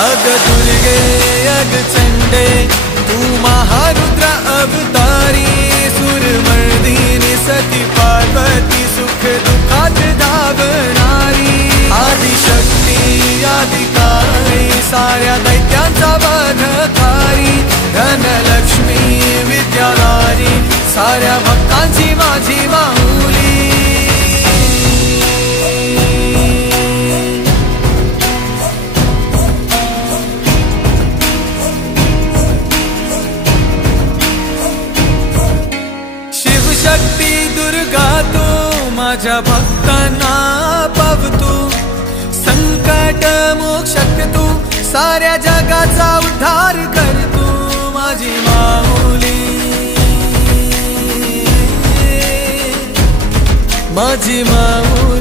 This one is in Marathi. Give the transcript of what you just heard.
अग दुर्गे अग चंडे तू महारुद्र अवतारी, सुरमर्दिनी सती पार्वती सुख दुःखात धावणारी, आदिशक्ती आदिकाळी साऱ्या दैत्यांचा वधकारी, धनलक्ष्मी विद्याधारी साऱ्या भक्तांची माझी माऊली। शक्ती दुर्गा तू माझ्या भक्तांना पावतू, संकट मोक्षक तू साऱ्या जगाचा उद्धार करतू माझी माऊली, माझी माऊली।